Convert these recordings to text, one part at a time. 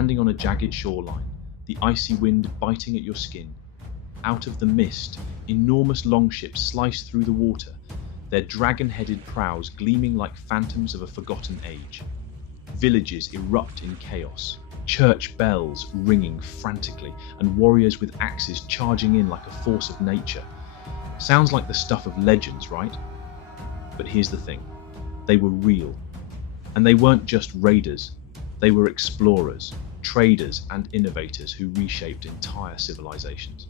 standing on a jagged shoreline, the icy wind biting at your skin. Out of the mist, enormous longships slice through the water, their dragon-headed prows gleaming like phantoms of a forgotten age. Villages erupt in chaos, church bells ringing frantically, and warriors with axes charging in like a force of nature. Sounds like the stuff of legends, right? But here's the thing. They were real. And they weren't just raiders. They were explorers, traders, and innovators who reshaped entire civilizations.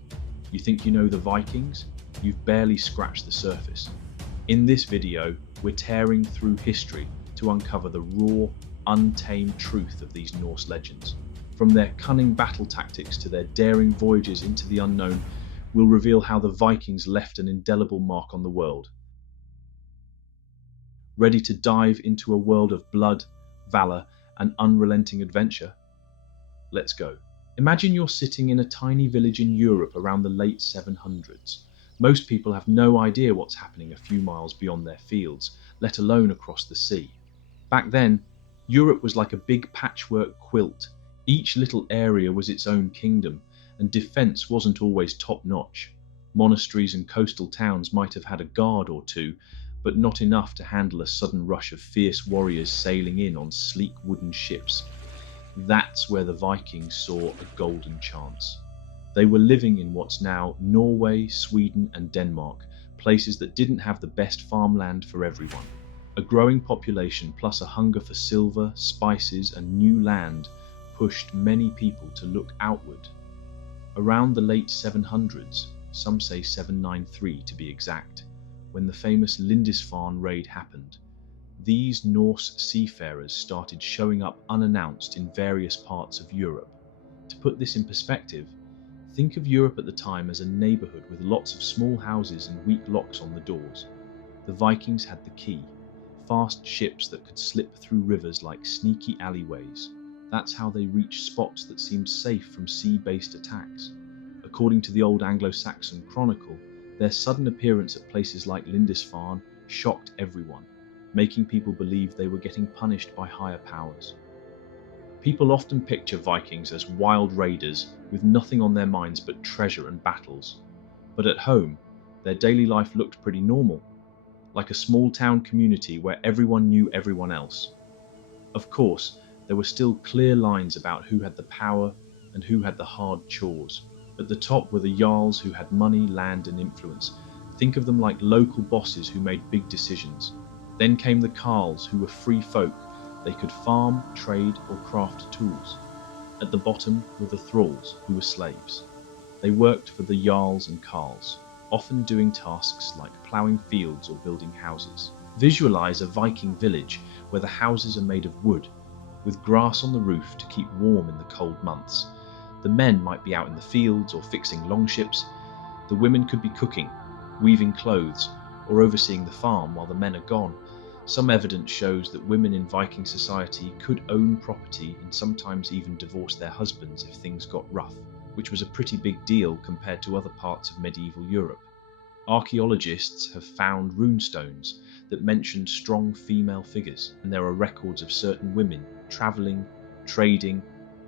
You think you know the Vikings? You've barely scratched the surface. In this video, we're tearing through history to uncover the raw, untamed truth of these Norse legends. From their cunning battle tactics to their daring voyages into the unknown, we'll reveal how the Vikings left an indelible mark on the world. Ready to dive into a world of blood, valor, and unrelenting adventure? Let's go. Imagine you're sitting in a tiny village in Europe around the late 700s. Most people have no idea what's happening a few miles beyond their fields, let alone across the sea. Back then, Europe was like a big patchwork quilt. Each little area was its own kingdom, and defense wasn't always top-notch. Monasteries and coastal towns might have had a guard or two, but not enough to handle a sudden rush of fierce warriors sailing in on sleek wooden ships. That's where the Vikings saw a golden chance. They were living in what's now Norway, Sweden, and Denmark, places that didn't have the best farmland for everyone. A growing population plus a hunger for silver, spices, and new land pushed many people to look outward. Around the late 700s, some say 793 to be exact, when the famous Lindisfarne raid happened, these Norse seafarers started showing up unannounced in various parts of Europe. To put this in perspective, think of Europe at the time as a neighborhood with lots of small houses and weak locks on the doors. The Vikings had the key, fast ships that could slip through rivers like sneaky alleyways. That's how they reached spots that seemed safe from sea-based attacks. According to the old Anglo-Saxon Chronicle, their sudden appearance at places like Lindisfarne shocked everyone, making people believe they were getting punished by higher powers. People often picture Vikings as wild raiders with nothing on their minds but treasure and battles. But at home, their daily life looked pretty normal, like a small town community where everyone knew everyone else. Of course, there were still clear lines about who had the power and who had the hard chores. At the top were the Jarls who had money, land, and influence. Think of them like local bosses who made big decisions. Then came the Carls, who were free folk. They could farm, trade, or craft tools. At the bottom were the thralls, who were slaves. They worked for the Jarls and Carls, often doing tasks like ploughing fields or building houses. Visualize a Viking village where the houses are made of wood, with grass on the roof to keep warm in the cold months. The men might be out in the fields or fixing longships. The women could be cooking, weaving clothes, or overseeing the farm while the men are gone. Some evidence shows that women in Viking society could own property and sometimes even divorce their husbands if things got rough, which was a pretty big deal compared to other parts of medieval Europe. Archaeologists have found runestones that mention strong female figures, and there are records of certain women travelling, trading,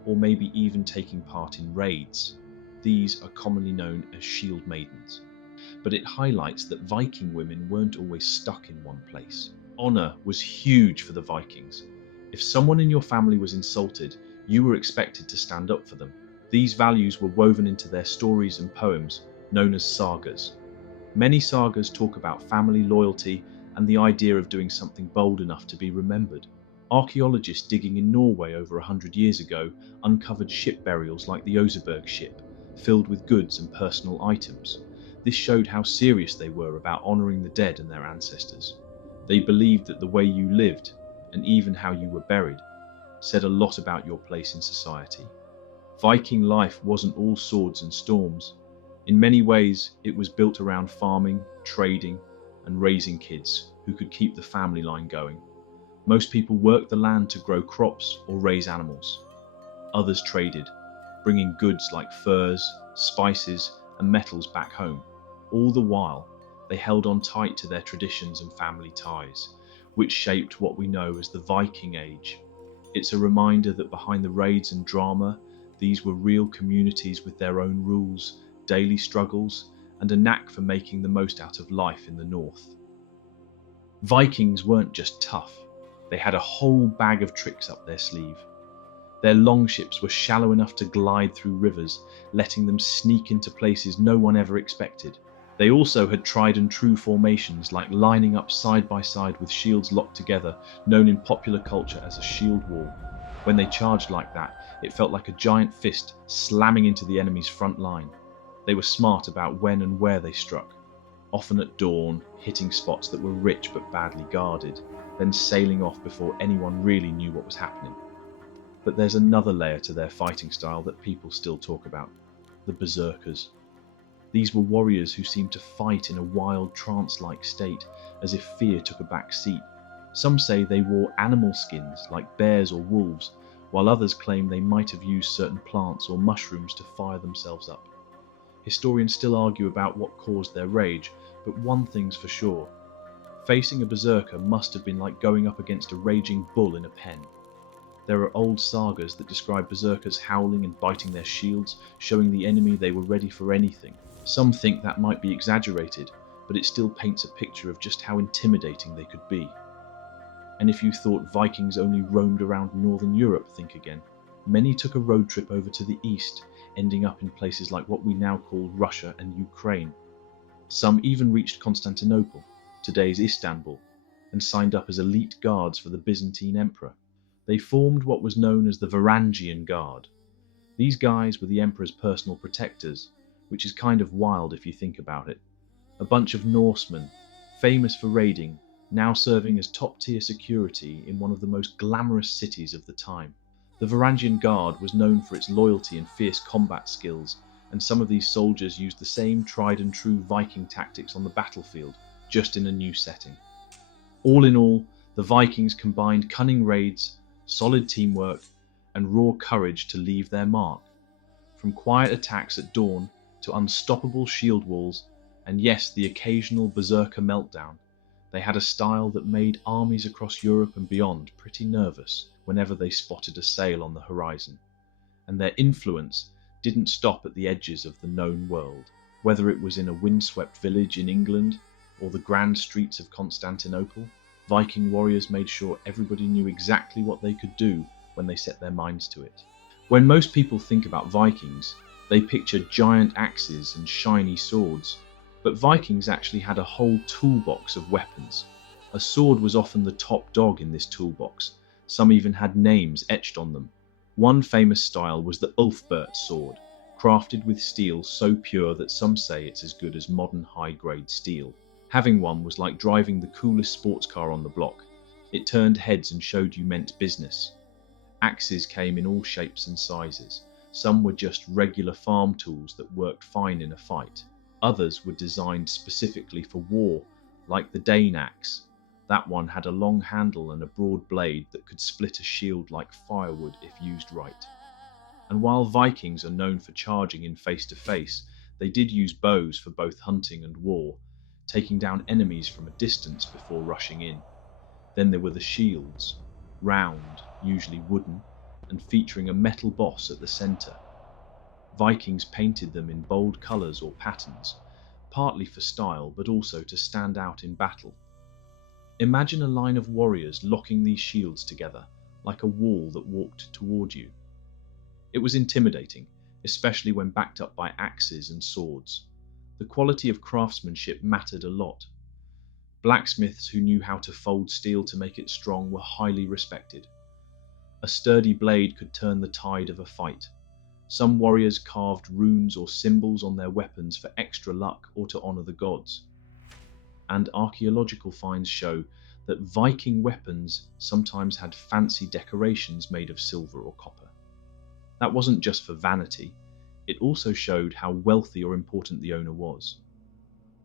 or maybe even taking part in raids. These are commonly known as shield maidens. But it highlights that Viking women weren't always stuck in one place. Honour was huge for the Vikings. If someone in your family was insulted, you were expected to stand up for them. These values were woven into their stories and poems, known as sagas. Many sagas talk about family loyalty and the idea of doing something bold enough to be remembered. Archaeologists digging in Norway over 100 years ago uncovered ship burials like the Oseberg ship, filled with goods and personal items. This showed how serious they were about honouring the dead and their ancestors. They believed that the way you lived, and even how you were buried, said a lot about your place in society. Viking life wasn't all swords and storms. In many ways, it was built around farming, trading, and raising kids who could keep the family line going. Most people worked the land to grow crops or raise animals. Others traded, bringing goods like furs, spices, and metals back home. All the while, they held on tight to their traditions and family ties, which shaped what we know as the Viking Age. It's a reminder that behind the raids and drama, these were real communities with their own rules, daily struggles, and a knack for making the most out of life in the north. Vikings weren't just tough, they had a whole bag of tricks up their sleeve. Their longships were shallow enough to glide through rivers, letting them sneak into places no one ever expected. They also had tried and true formations like lining up side by side with shields locked together, known in popular culture as a shield wall. When they charged like that, it felt like a giant fist slamming into the enemy's front line. They were smart about when and where they struck, often at dawn, hitting spots that were rich but badly guarded, then sailing off before anyone really knew what was happening. But there's another layer to their fighting style that people still talk about: the Berserkers. These were warriors who seemed to fight in a wild trance-like state, as if fear took a back seat. Some say they wore animal skins like bears or wolves, while others claim they might have used certain plants or mushrooms to fire themselves up. Historians still argue about what caused their rage, but one thing's for sure: facing a berserker must have been like going up against a raging bull in a pen. There are old sagas that describe berserkers howling and biting their shields, showing the enemy they were ready for anything. Some think that might be exaggerated, but it still paints a picture of just how intimidating they could be. And if you thought Vikings only roamed around northern Europe, think again. Many took a road trip over to the east, ending up in places like what we now call Russia and Ukraine. Some even reached Constantinople, today's Istanbul, and signed up as elite guards for the Byzantine emperor. They formed what was known as the Varangian Guard. These guys were the emperor's personal protectors, which is kind of wild if you think about it. A bunch of Norsemen, famous for raiding, now serving as top-tier security in one of the most glamorous cities of the time. The Varangian Guard was known for its loyalty and fierce combat skills, and some of these soldiers used the same tried-and-true Viking tactics on the battlefield, just in a new setting. All in all, the Vikings combined cunning raids, solid teamwork, and raw courage to leave their mark. From quiet attacks at dawn to unstoppable shield walls, and yes, the occasional berserker meltdown, they had a style that made armies across Europe and beyond pretty nervous whenever they spotted a sail on the horizon. And their influence didn't stop at the edges of the known world. Whether it was in a windswept village in England or the grand streets of Constantinople, Viking warriors made sure everybody knew exactly what they could do when they set their minds to it. When most people think about Vikings, they picture giant axes and shiny swords, but Vikings actually had a whole toolbox of weapons. A sword was often the top dog in this toolbox. Some even had names etched on them. One famous style was the Ulfbert sword, crafted with steel so pure that some say it's as good as modern high-grade steel. Having one was like driving the coolest sports car on the block. It turned heads and showed you meant business. Axes came in all shapes and sizes. Some were just regular farm tools that worked fine in a fight. Others were designed specifically for war, like the Dane axe. That one had a long handle and a broad blade that could split a shield like firewood if used right. And while Vikings are known for charging in face-to-face, they did use bows for both hunting and war, taking down enemies from a distance before rushing in. Then there were the shields, round, usually wooden, and featuring a metal boss at the centre. Vikings painted them in bold colours or patterns, partly for style but also to stand out in battle. Imagine a line of warriors locking these shields together, like a wall that walked toward you. It was intimidating, especially when backed up by axes and swords. The quality of craftsmanship mattered a lot. Blacksmiths who knew how to fold steel to make it strong were highly respected. A sturdy blade could turn the tide of a fight. Some warriors carved runes or symbols on their weapons for extra luck or to honour the gods. And archaeological finds show that Viking weapons sometimes had fancy decorations made of silver or copper. That wasn't just for vanity, it also showed how wealthy or important the owner was.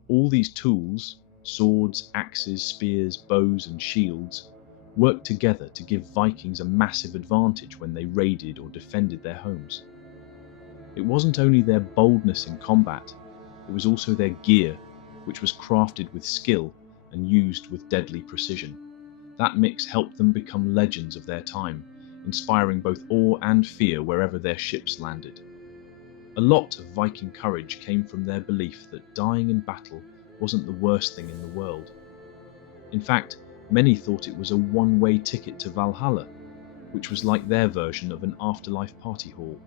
All these tools, swords, axes, spears, bows and shields, worked together to give Vikings a massive advantage when they raided or defended their homes. It wasn't only their boldness in combat, it was also their gear, which was crafted with skill and used with deadly precision. That mix helped them become legends of their time, inspiring both awe and fear wherever their ships landed. A lot of Viking courage came from their belief that dying in battle wasn't the worst thing in the world. In fact, many thought it was a one-way ticket to Valhalla, which was like their version of an afterlife party hall.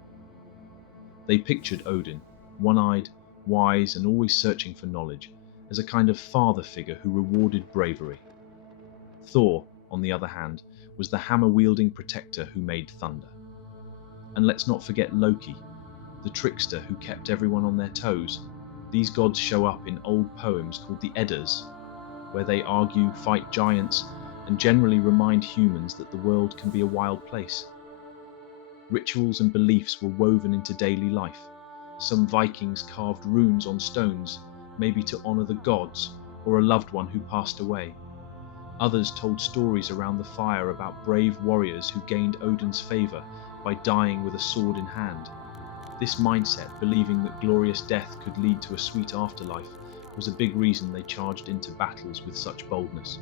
They pictured Odin, one-eyed, wise, and always searching for knowledge, as a kind of father figure who rewarded bravery. Thor, on the other hand, was the hammer-wielding protector who made thunder. And let's not forget Loki, the trickster who kept everyone on their toes. These gods show up in old poems called the Eddas, where they argue, fight giants, and generally remind humans that the world can be a wild place. Rituals and beliefs were woven into daily life. Some Vikings carved runes on stones, maybe to honor the gods or a loved one who passed away. Others told stories around the fire about brave warriors who gained Odin's favor by dying with a sword in hand. This mindset, believing that glorious death could lead to a sweet afterlife, was a big reason they charged into battles with such boldness.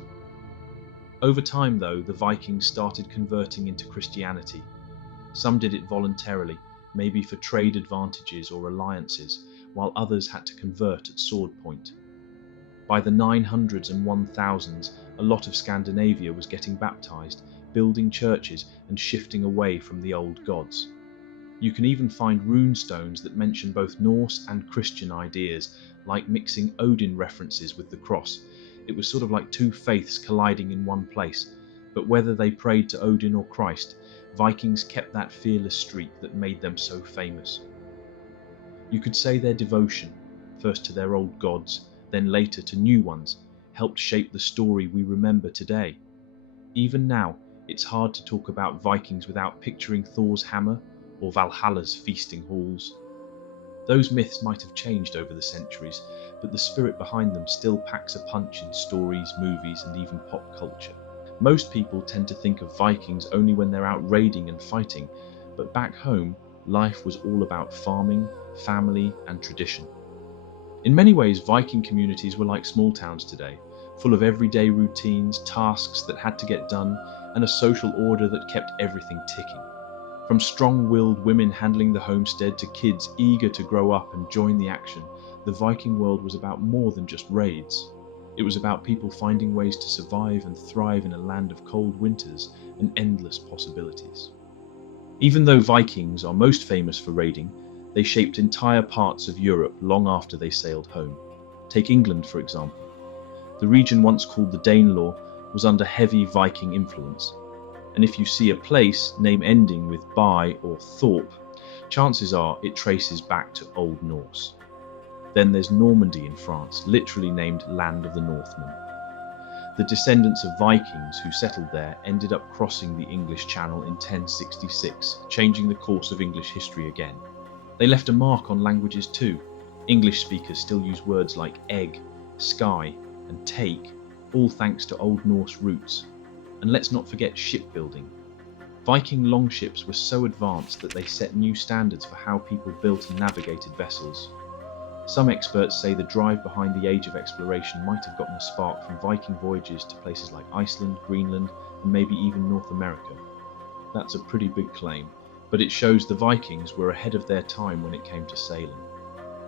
Over time, though, the Vikings started converting into Christianity. Some did it voluntarily, maybe for trade advantages or alliances, while others had to convert at sword point. By the 900s and 1000s, a lot of Scandinavia was getting baptized, building churches and shifting away from the old gods. You can even find rune stones that mention both Norse and Christian ideas, like mixing Odin references with the cross. It was sort of like two faiths colliding in one place, but whether they prayed to Odin or Christ, Vikings kept that fearless streak that made them so famous. You could say their devotion, first to their old gods, then later to new ones, helped shape the story we remember today. Even now, it's hard to talk about Vikings without picturing Thor's hammer or Valhalla's feasting halls. Those myths might have changed over the centuries, but the spirit behind them still packs a punch in stories, movies, and even pop culture. Most people tend to think of Vikings only when they're out raiding and fighting, but back home, life was all about farming, family, and tradition. In many ways, Viking communities were like small towns today, full of everyday routines, tasks that had to get done, and a social order that kept everything ticking. From strong-willed women handling the homestead to kids eager to grow up and join the action, the Viking world was about more than just raids. It was about people finding ways to survive and thrive in a land of cold winters and endless possibilities. Even though Vikings are most famous for raiding, they shaped entire parts of Europe long after they sailed home. Take England, for example. The region once called the Danelaw was under heavy Viking influence. And if you see a place name ending with by or thorp, chances are it traces back to Old Norse. Then there's Normandy in France, literally named Land of the Northmen. The descendants of Vikings who settled there ended up crossing the English Channel in 1066, changing the course of English history again. They left a mark on languages too. English speakers still use words like egg, sky, and take, all thanks to Old Norse roots. And let's not forget shipbuilding. Viking longships were so advanced that they set new standards for how people built and navigated vessels. Some experts say the drive behind the Age of Exploration might have gotten a spark from Viking voyages to places like Iceland, Greenland, and maybe even North America. That's a pretty big claim, but it shows the Vikings were ahead of their time when it came to sailing.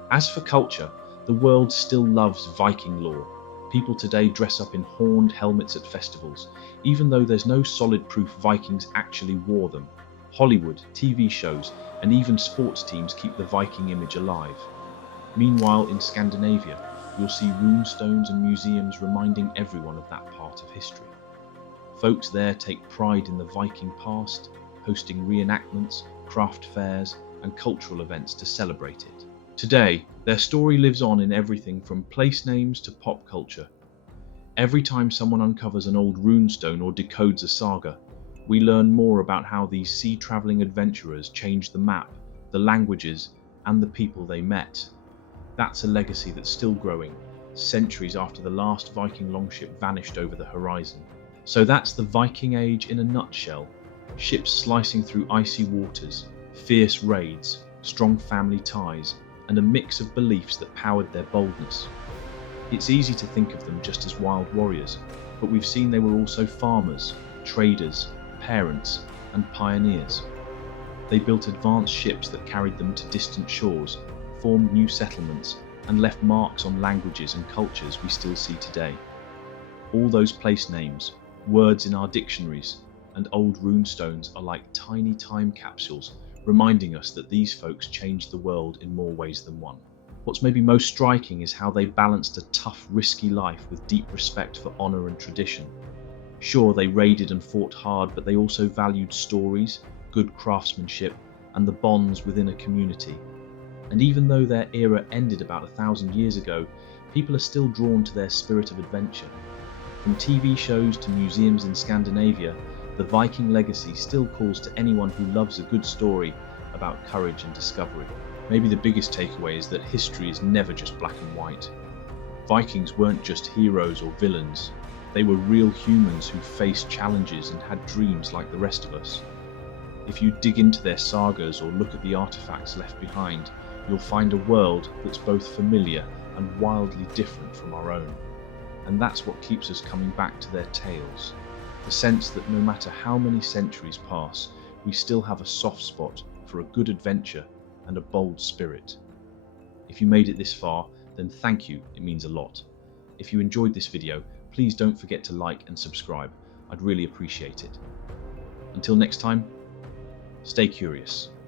As for culture, the world still loves Viking lore. People today dress up in horned helmets at festivals, even though there's no solid proof Vikings actually wore them. Hollywood, TV shows, and even sports teams keep the Viking image alive. Meanwhile, in Scandinavia, you'll see runestones and museums reminding everyone of that part of history. Folks there take pride in the Viking past, hosting reenactments, craft fairs, and cultural events to celebrate it. Today, their story lives on in everything from place names to pop culture. Every time someone uncovers an old runestone or decodes a saga, we learn more about how these sea-traveling adventurers changed the map, the languages, and the people they met. That's a legacy that's still growing, centuries after the last Viking longship vanished over the horizon. So that's the Viking Age in a nutshell. Ships slicing through icy waters, fierce raids, strong family ties, and a mix of beliefs that powered their boldness. It's easy to think of them just as wild warriors, but we've seen they were also farmers, traders, parents, and pioneers. They built advanced ships that carried them to distant shores, formed new settlements, and left marks on languages and cultures we still see today. All those place names, words in our dictionaries, and old runestones are like tiny time capsules, reminding us that these folks changed the world in more ways than one. What's maybe most striking is how they balanced a tough, risky life with deep respect for honour and tradition. Sure, they raided and fought hard, but they also valued stories, good craftsmanship, and the bonds within a community. And even though their era ended about 1,000 years ago, people are still drawn to their spirit of adventure. From TV shows to museums in Scandinavia, the Viking legacy still calls to anyone who loves a good story about courage and discovery. Maybe the biggest takeaway is that history is never just black and white. Vikings weren't just heroes or villains. They were real humans who faced challenges and had dreams like the rest of us. If you dig into their sagas or look at the artifacts left behind, you'll find a world that's both familiar and wildly different from our own. And that's what keeps us coming back to their tales. The sense that no matter how many centuries pass, we still have a soft spot for a good adventure and a bold spirit. If you made it this far, then thank you, it means a lot. If you enjoyed this video, please don't forget to like and subscribe. I'd really appreciate it. Until next time, stay curious.